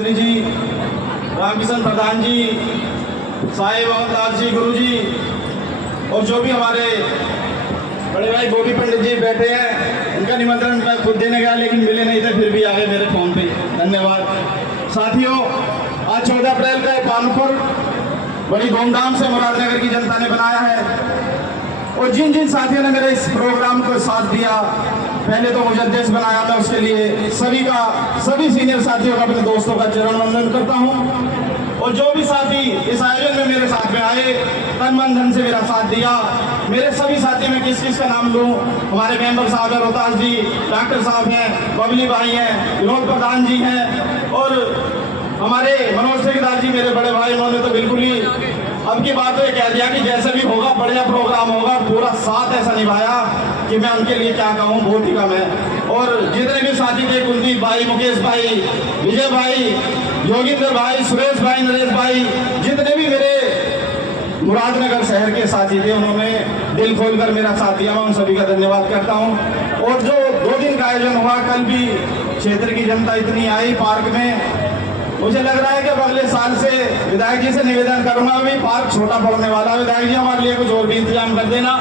जी, रामकिशन प्रधान जी, साहिब अवतार जी, गुरु जी और जो भी हमारे बड़े भाई गोपी पंडित जी बैठे हैं, उनका निमंत्रण मैं खुद देने गया लेकिन मिले नहीं थे, फिर भी आ गए मेरे फोन पे। धन्यवाद साथियों। आज 14 अप्रैल का पानपुर बड़ी धूमधाम से मुरादनगर की जनता ने बनाया है और जिन जिन साथियों ने मेरे इस प्रोग्राम को साथ दिया, पहले तो मुझे अध्यक्ष बनाया, मैं उसके लिए सभी सीनियर साथियों का, अपने दोस्तों का चरण वंदन करता हूं। और जो भी साथी इस आयोजन में मेरे साथ में आए, तन मन धन से मेरा साथ दिया, मेरे सभी साथी में किस किस का नाम लूं? हमारे मेंबर साहब हैं, रोहतास जी, डॉक्टर साहब हैं, बबली भाई हैं, विनोद प्रधान जी हैं और हमारे मनोज ठेकेदार जी मेरे बड़े भाई, उन्होंने तो बिल्कुल ही अब की बात तो ये कह दिया कि जैसे भी होगा बढ़िया प्रोग्राम होगा, पूरा साथ ऐसा निभाया कि मैं उनके लिए क्या कहूँ, बहुत ही कम है। और जितने भी साथी थे, कुलदीप भाई, मुकेश भाई, विजय भाई, योगिंदर भाई, सुरेश भाई, नरेश भाई, जितने भी मेरे मुरादनगर शहर के साथी थे, उन्होंने दिल खोलकर मेरा साथ दिया, मैं उन सभी का धन्यवाद करता हूँ। और जो 2 दिन का आयोजन हुआ, कल भी क्षेत्र की जनता इतनी आई पार्क में, मुझे लग रहा है कि अब अगले साल से विधायक जी से निवेदन करूंगा, अभी पार्क छोटा पड़ने वाला है, विधायक जी हमारे लिए कुछ और भी इंतजाम कर देना,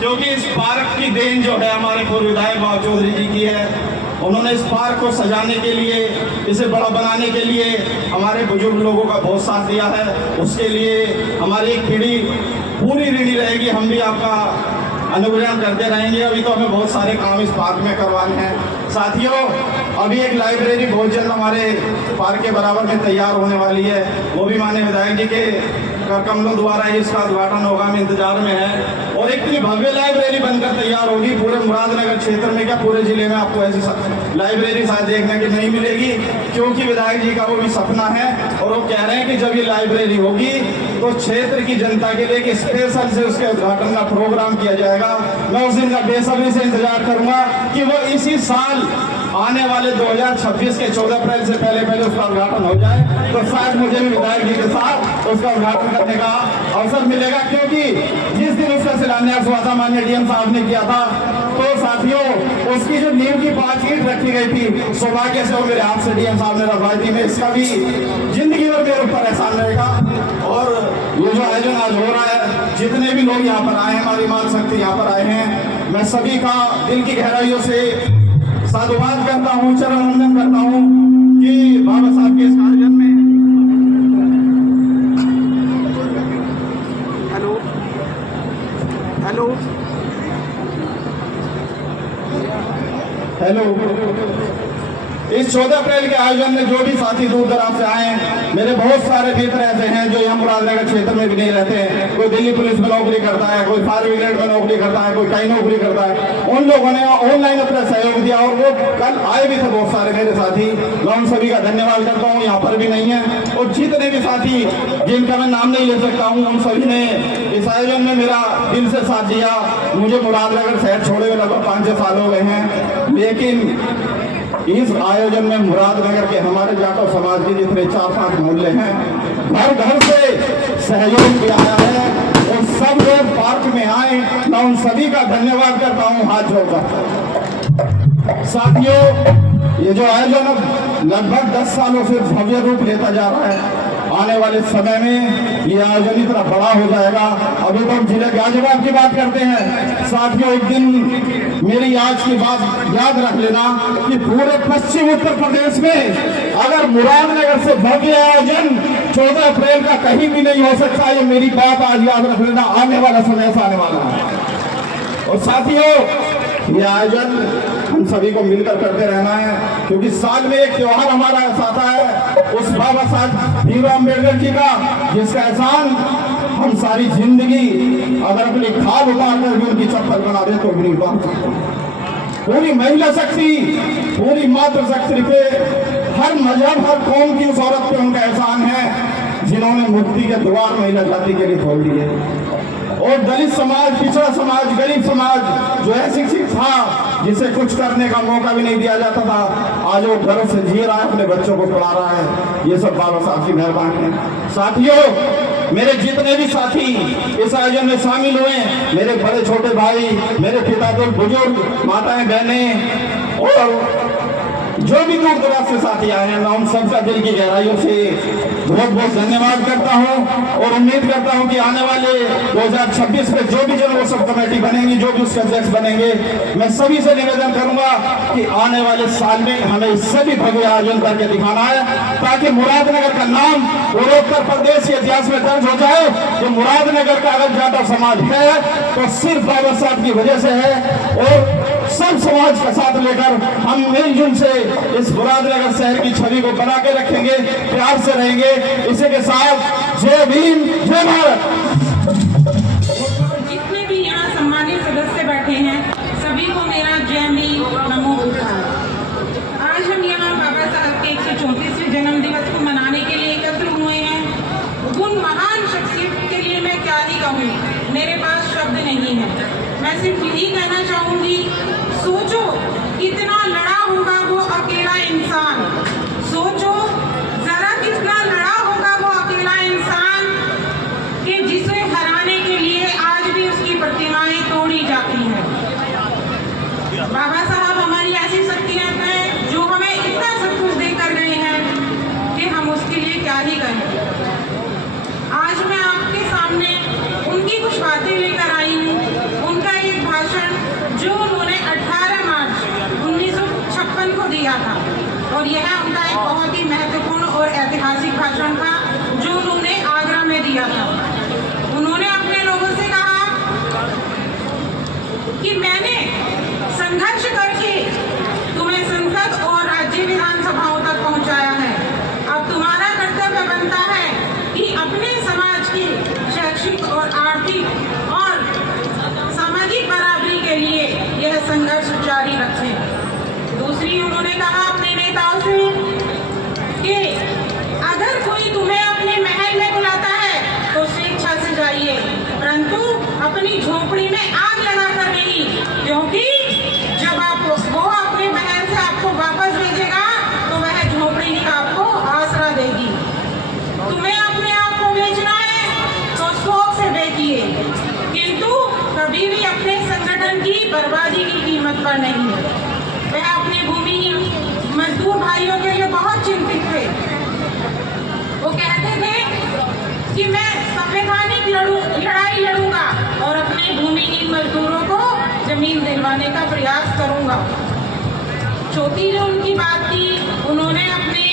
क्योंकि इस पार्क की देन जो है हमारे पूर्व विधायक बाबू चौधरी जी की है। उन्होंने इस पार्क को सजाने के लिए, इसे बड़ा बनाने के लिए हमारे बुजुर्ग लोगों का बहुत साथ दिया है। उसके लिए हमारी एक पीढ़ी पूरी ऋणी रहेगी, हम भी आपका अनुग्रहण करते रहेंगे। अभी तो हमें बहुत सारे काम इस पार्क में करवाने हैं। साथियों, अभी एक लाइब्रेरी बहुत जल्द हमारे पार्क के बराबर में तैयार होने वाली है, वो भी माननीय विधायक जी के कमलों द्वारा इसका उद्घाटन होगा, हम इंतजार में है। और एक इतनी भव्य लाइब्रेरी बनकर तैयार होगी पूरे मुरादनगर क्षेत्र में, क्या पूरे जिले में आपको ऐसी लाइब्रेरी शायद देखने की नहीं मिलेगी, क्योंकि विधायक जी का वो भी सपना है और वो कह रहे हैं कि जब ये लाइब्रेरी होगी तो क्षेत्र की जनता के लिए स्पेशल से उसके उद्घाटन का प्रोग्राम किया जाएगा। मैं उस दिन का बेसब्री से इंतजार करूंगा कि वो इसी साल आने वाले 2026 के 14 अप्रैल से पहले उसका उद्घाटन हो जाए, तो शायद मुझे भी विधायक जी के साथ उसका उद्घाटन करने का अवसर मिलेगा। क्योंकि जिस दिन उसका शिलान्यास हुआ था, माननीय डीएम साहब ने किया था, तो साथियों उसकी जो नींव की 5 ईंट रखी गई थी, सौभाग्य से वो मेरे हाथ से डीएम साहब ने रखवाई थी। मैं इसका भी जिंदगी में मेरे ऊपर एहसान रहेगा। और ये जो आयोजन आज हो रहा है, जितने भी लोग यहाँ पर आए हैं, हमारी मान शक्ति यहाँ पर आए हैं, मैं सभी का दिल की गहराइयों से साधुवाद करता हूँ, चरण वंदन करता हूँ कि बाबा साहब के इस आयोजन में हेलो इस 14 अप्रैल के आयोजन में जो भी साथी दूर दराज से आए हैं, मेरे बहुत सारे मित्र ऐसे हैं जो यहाँ मुरादनगर क्षेत्र में भी नहीं रहते हैं। कोई दिल्ली पुलिस में नौकरी करता है, कोई फायर ब्रिगेड में नौकरी करता है, कोई कहीं नौकरी करता है। उन लोगों ने ऑनलाइन अपना सहयोग दिया और वो कल आए भी थे बहुत सारे मेरे साथी। मैं उन सभी का धन्यवाद करता हूँ, यहाँ पर भी नहीं है। और जितने भी साथी जिनका मैं नाम नहीं ले सकता हूँ, उन सभी ने इस आयोजन में मेरा दिल से साथ दिया। मुझे मुरादनगर शहर छोड़े हुए लगभग 5-6 साल हो गए हैं, लेकिन इस आयोजन में मुरादनगर के हमारे जाटव समाज के जितने 4-5 मोहल्ले हैं, घर घर से सहयोग भी आया है और सब लोग पार्क में आए। मैं उन सभी का धन्यवाद करता हूं हाथ जोड़कर। साथियों, ये जो आयोजन अब लगभग 10 सालों से भव्य रूप लेता जा रहा है, आने वाले समय में ये आयोजन इतना बड़ा हो जाएगा। अभी तो हम जिले गाजियाबाद की बात करते हैं। साथियों, एक दिन मेरी आज की बात याद रख लेना कि पूरे पश्चिम उत्तर प्रदेश में अगर मुरादनगर से भव्य आयोजन 14 अप्रैल का कहीं भी नहीं हो सकता। ये मेरी बात आज याद रख लेना, आने वाला समय ऐसा आने वाला है। और साथियों, ये आयोजन हम सभी को मिलकर करते रहना है, क्योंकि साल में एक त्योहार हमारा ऐसा आता है उस बाबा साहब भीमराव अम्बेडकर जी का, जिसका एहसान हम सारी जिंदगी अगर अपनी खाल उतार कर भी उनकी चप्पल बना दे तो भी नहीं पा सकते। पूरी महिला शक्ति, पूरी मातृशक्ति पे, हर मजहब, हर कौम की उस औरत पे उनका एहसान है जिन्होंने मुक्ति के द्वार महिला जाति के लिए खोल दिए। और दलित समाज, पिछड़ा समाज, गरीब समाज जो अशिक्षित था, जिसे कुछ करने का मौका भी नहीं दिया जाता था, आज वो घरों से जी रहा है, अपने बच्चों को पढ़ा रहा है। ये सब बाबा साहब की मेहरबानी है। साथियों, मेरे जितने भी साथी इस आयोजन में शामिल हुए, मेरे बड़े छोटे भाई, मेरे पिता तो बुजुर्ग, माताएं, बहनें और जो भी दूर दराज से साथी आए हैं, मैं उन सबका दिल की गहराइयों से बहुत बहुत धन्यवाद करता हूं और उम्मीद करता हूं कि आने वाले 2026 में जो भी वो सब कमेटी बनेंगी, जो भी उसके अध्यक्ष बनेंगे, मैं सभी से निवेदन करूंगा कि आने वाले साल में हमें सभी भव्य आयोजन करके दिखाना है, ताकि मुरादनगर का नाम उत्तर प्रदेश के इतिहास में दर्ज हो जाए कि मुरादनगर का अगर जाटा समाज है तो सिर्फ बाबा साहब की वजह से है। और सब समाज का साथ लेकर हम मिलजुल से इस मुरादनगर शहर की छवि को बना के रखेंगे, प्यार से रहेंगे। इसी के साथ जय भीम, जय भारत। जितने भी यहाँ सम्मानित सदस्य बैठे हैं, सभी को मेरा जय भीम, नमो बुद्धाय। आज हम यहाँ बाबा साहब के 134वें जन्म दिवस को मनाने के लिए एकत्र हुए हैं। उन महान शख्सियत के लिए मैं क्या ही कहूँ, मेरे पास शब्द नहीं है। मैं सिर्फ यही कहना चाहूंगी, सोचो कितना लड़ा होगा वो अकेला इंसान, सोचो जरा कितना लड़ा होगा वो अकेला इंसान कि जिसे हराने के लिए आज भी उसकी प्रतिमाएं तोड़ी जाती हैं। बाबा साहब हमारी ऐसी शख्सियत है जो हमें इतना सब कुछ देकर गए हैं कि हम उसके लिए क्या ही कहें। आज मैं आपके सामने उनकी कुछ बातें लेकर आई हूँ। उनका एक भाषण जो उन्होंने 18 मार्च 1956 को दिया था, और यह उनका एक बहुत ही महत्वपूर्ण और ऐतिहासिक भाषण था जो उन्होंने आगरा में दिया था। उन्होंने अपने लोगों से कहा कि मैंने संघर्ष करके तुम्हें संसद और राज्य विधानसभाओं तक पहुंचाया है। अब तुम्हारा कर्तव्य बनता है कि अपने समाज की शैक्षिक और आर्थिक और सामाजिक बराबरी के लिए यह संघर्ष जारी रखें। दूसरी उन्होंने कहा अपने नेताओं से कि अगर कोई तुम्हें अपने महल में बुलाता है तो स्वेच्छा से जाइए, परंतु अपनी झोपड़ी में आग लगाकर नहीं, क्योंकि जब वो अपने महल से आपको वापस भेजेगा तो वह झोपड़ी ही आपको आसरा देगी। तुम्हें अपने आप को बेचना है तो शौक से बेचिए, किंतु कभी भी अपने संगठन की बर्बादी की कीमत पर नहीं। वह अपने भूमिहीन मजदूर भाइयों के लिए बहुत चिंतित थे। वो कहते थे कि मैं संवैधानिक लड़ाई लड़ूंगा और अपने भूमिहीन मजदूरों को जमीन दिलवाने का प्रयास करूंगा। चौथी जो उनकी बात थी, उन्होंने अपने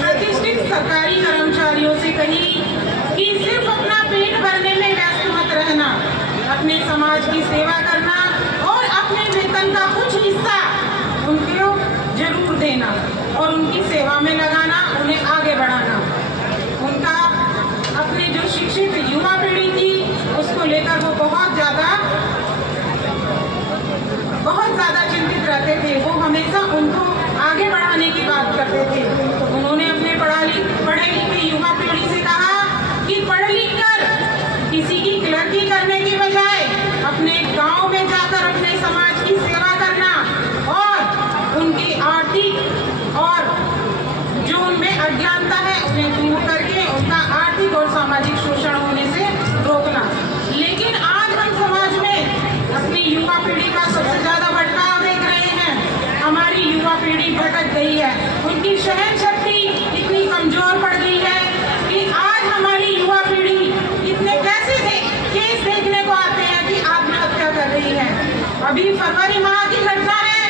प्रतिष्ठित सरकारी कर्मचारियों से कही कि सिर्फ अपना पेट भरने में व्यस्त मत रहना, अपने समाज की सेवा करना और अपने वेतन का कुछ हिस्सा उनको जरूर देना और उनकी सेवा में लगाना, उन्हें आगे बढ़ाना। उनका अपने जो शिक्षित युवा पीढ़ी थी उसको लेकर वो बहुत ज़्यादा चिंतित रहते थे। वो हमेशा उनको आगे बढ़ाने की बात करते थे। उन्होंने अपने पढ़े लिखे युवा पीढ़ी से कहा कि पढ़ लिख कर किसी की क्लर्की करने की बजाय अपने गांव में जाकर अपने समाज की सेवा करना और उनकी आर्थिक और जो उनमें अज्ञानता है उन्हें दूर करके उनका आर्थिक और सामाजिक शोषण होने से रोकना। लेकिन आज हम समाज में अपनी युवा पीढ़ी का सबसे ज्यादा भटकाव देख रहे हैं। हमारी युवा पीढ़ी भटक गई है, उनकी सहन शक्ति इतनी कमजोर पड़ गई है कि आज हमारी युवा पीढ़ी इतने कैसे केस देखने को आते हैं कि आत्महत्या कर रही है। अभी फरवरी माह की घटना है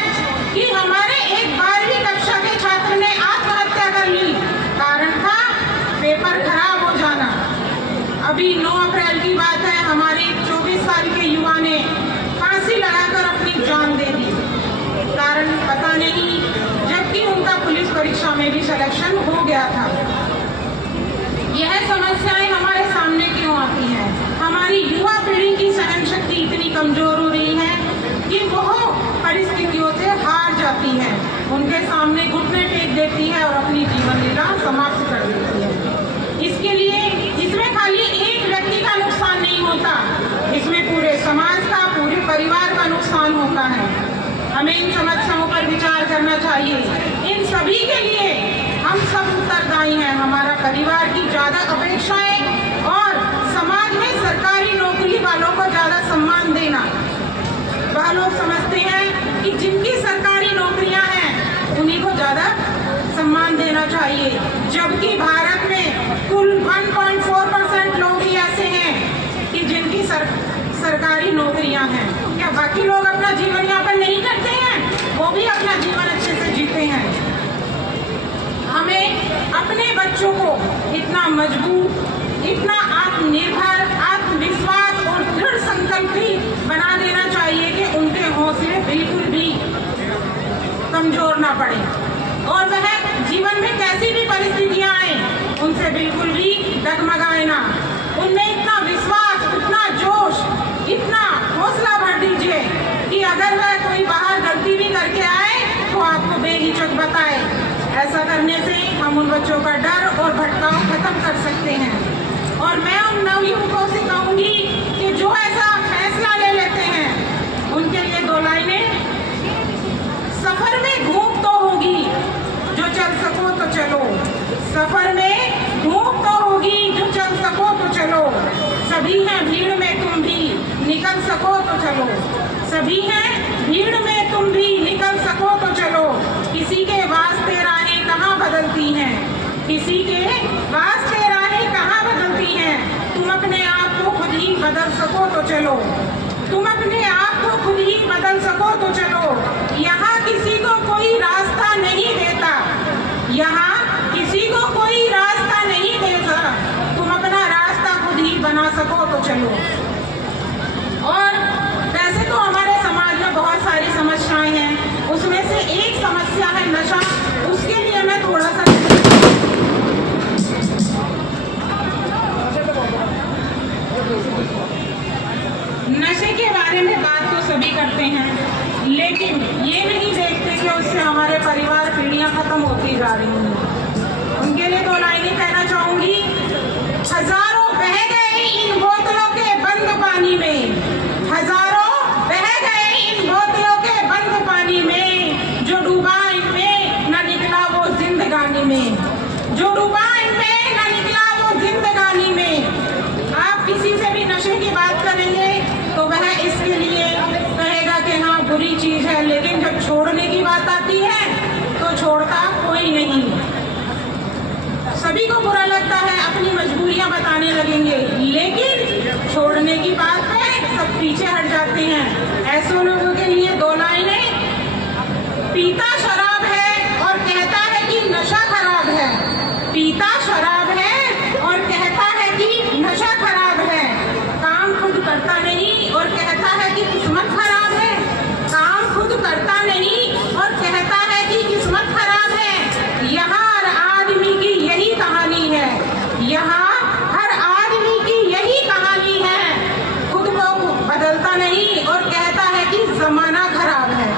कि हमारे एक 12वीं कक्षा के छात्र ने आत्महत्या कर ली। कारण था पेपर खराब हो जाना। अभी 9 अप्रैल की बात है, हमारे 24 साल के युवा ने फांसी लगाकर अपनी जान दे दी। कारण पता नहीं, जबकि उनका पुलिस परीक्षा में भी सिलेक्शन हो गया था। यह समस्याएं हमारे सामने क्यों आती हैं? हमारी युवा पीढ़ी की सहन शक्ति इतनी कमजोर हो रही है कि वह परिस्थितियों से हार जाती है, उनके सामने घुटने टेक देती है और अपनी जीवन लीला समाप्त कर देती है। इसके लिए इसमें खाली एक व्यक्ति का नुकसान नहीं होता, इसमें पूरे समाज का, पूरे परिवार का नुकसान होता है। हमें इन समस्याओं पर विचार करना चाहिए। इन सभी के लिए हम सब उत्तरदायी हैं। हमारा परिवार की ज्यादा अपेक्षाएं और समाज में सरकारी नौकरी वालों को ज्यादा सम्मान देना। वह लोग समझते हैं कि जिनकी सरकारी नौकरियां हैं उन्हीं को ज़्यादा सम्मान देना चाहिए, जबकि भारत में कुल 1.4% लोग ही ऐसे हैं कि जिनकी सरकारी नौकरियां हैं। क्या बाकी लोग अपना जीवन यापन नहीं करते हैं? वो भी अपना जीवन अच्छे से जीते हैं। हमें अपने बच्चों को इतना मजबूत, इतना आत्मनिर्भर, आत्मविश्वास और दृढ़ संकल्पी बना देना चाहिए कि उनके हौसले बिल्कुल भी कमजोर ना पड़े और वह जीवन में कैसी भी परिस्थितियां आए उनसे बिल्कुल भी डगमगाए ना। उनमें इतना विश्वास, इतना जोश, इतना हौसला भर दीजिए कि अगर वह कोई बाहर गलती भी करके आए तो आपको बेहिचक बताए। ऐसा करने से हम उन बच्चों का डर और भटकाव खत्म कर सकते हैं। और मैं उन नवयुवकों से कहूंगी कि जो ऐसा फैसला ले लेते हैं उनके लिए 2 लाइनें। सफर में धूप तो होगी, जो चल सको तो चलो। सफर में धूप तो होगी, जो चल सको तो चलो। सभी हैं भीड़ में, तुम भी निकल सको तो चलो। सभी हैं भीड़ में, तुम भी निकल सको तो चलो। किसी के वास्ते राहें कहाँ बदलती हैं, किसी के वास्ते राहें कहाँ बदलती हैं। तुम अपने आप को खुद ही बदल सको तो चलो। तुम अपने आप को खुद ही बदल सको तो चलो। यहाँ किसी को कोई रास्ता नहीं देता, यहाँ किसी को कोई रास्ता नहीं देता। तुम अपना रास्ता खुद ही बना सको तो चलो। और वैसे तो हमारे समाज में बहुत सारी समस्याएं हैं, उसमें से एक समस्या है नशा। उसके लिए मैं थोड़ा सा नशे के बारे में बात तो सभी करते हैं, लेकिन ये नहीं देखते कि उससे हमारे परिवार पीढ़ियां खत्म होती जा रही हैं। उनके लिए 2 लाइनें कहना चाहूंगी। हजारों बह गए इन बोतलों के बंद पानी में, हजारों बह गए इन बोतलों के बंद पानी में। जो डूबा इनमें न निकला वो जिंदगानी में, जो डूबा इनमें न निकला वो जिंदगानी में। आप किसी से भी नशे की बात करेंगे तो वह इसके लिए कहेगा कि हाँ बुरी चीज है, लेकिन जब छोड़ने की बात आती है तो छोड़ता कोई नहीं। सभी को बुरा लगता है, अपनी मजबूरियां बताने लगेंगे, लेकिन छोड़ने की बात पे सब पीछे हट जाते हैं। ऐसे लोगों के लिए 2 लाइनें। पीता शराब है और कहता है कि नशा खराब है। पीता शराब है और कहता है कि नशा खराब है। काम खुद करता नहीं और कहता है कि किस्मत खराब है। काम खुद करता नहीं और कहता है कि किस्मत खराब है। यहाँ हर आदमी की यही कहानी है, यहाँ हर आदमी की यही कहानी है। खुद को बदलता नहीं और कहता है कि जमाना खराब है।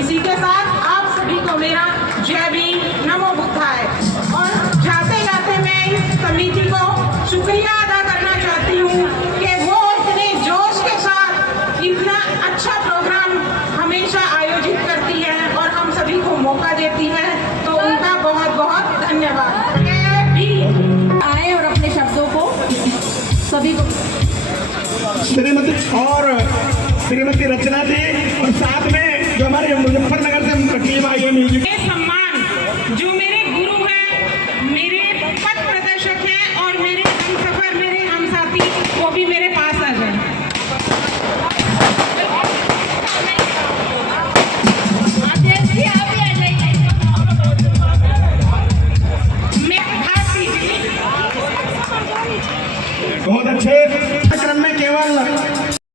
इसी के साथ आप सभी को मेरा जय भीम, नमो बुद्धाय। और जाते जाते मैं इस समिति को शुक्रिया अदा करना चाहती हूँ कि वो इतने जोश के साथ इतना अच्छा प्रोग्राम हमेशा आयोजित करती है और हम सभी को मौका देती है, तो उनका बहुत बहुत धन्यवाद। आए और अपने शब्दों को सभी को श्रीमती रचना जी और साथ में जो हमारे मुजफ्फरनगर से टीम आई है म्यूजिक। ये सम्मान जो मेरे गुरु हैं, मेरे पथ प्रदर्शक हैं और मेरे हमसफर, मेरे हमसाथी, वो भी मेरे पास आ जाए। बहुत अच्छे कार्यक्रम में केवल